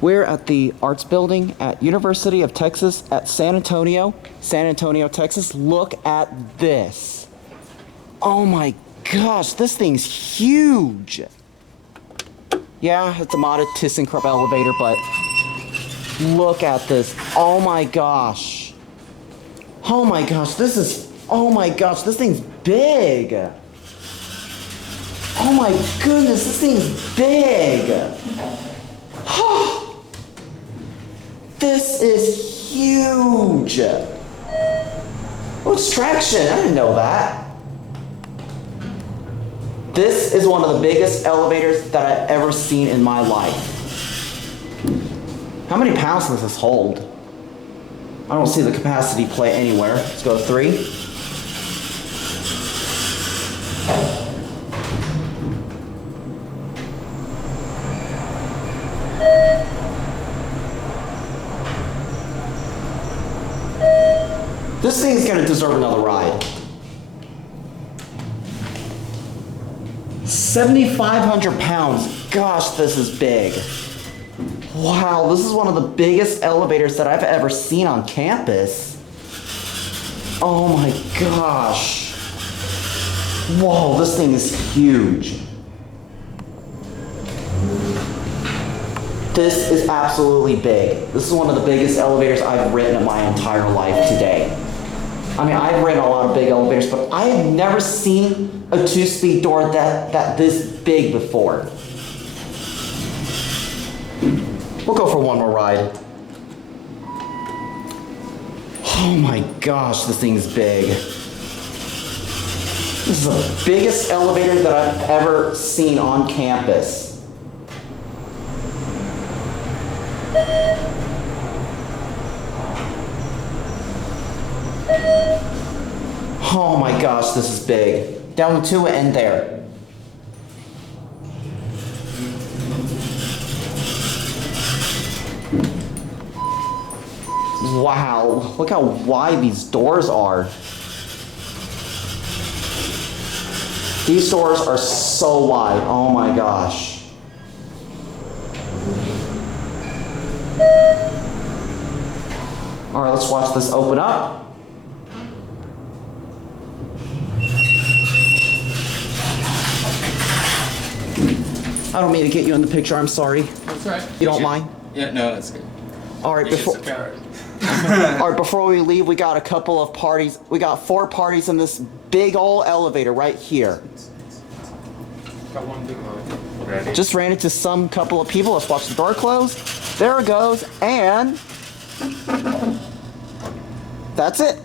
We're at the Arts Building at University of Texas at San Antonio, Texas. Look at this. Oh my gosh, this thing's huge. Yeah, it's a modded ThyssenKrupp elevator, but look at this. Oh my gosh. Oh my gosh, oh my gosh, this thing's big. Oh my goodness, this thing's big. This is huge. Oh, it's traction. I didn't know that. This is one of the biggest elevators that I've ever seen in my life. How many pounds does this hold? I don't see the capacity plate anywhere. Let's go to 3. This thing's gonna deserve another ride. 7,500 pounds. Gosh, this is big. Wow, this is one of the biggest elevators that I've ever seen on campus. Oh my gosh. Whoa, this thing is huge. This is absolutely big. This is one of the biggest elevators I've ridden in my entire life today. I mean, I've ridden a lot of big elevators, but I have never seen a 2-speed door that this big before. We'll go for one more ride. Oh my gosh, this thing's big. This is the biggest elevator that I've ever seen on campus. Oh my gosh, this is big. Down to and there. Wow, look how wide these doors are. These doors are so wide, oh my gosh. All right, let's watch this open up. I don't mean to get you in the picture, I'm sorry. That's right. You don't mind? Yeah, no, that's good. All right, before we leave, we got a couple of parties. We got 4 parties in this big old elevator right here. Got one big one. Ready? Just ran into some couple of people. Let's watch the door close. There it goes, and that's it.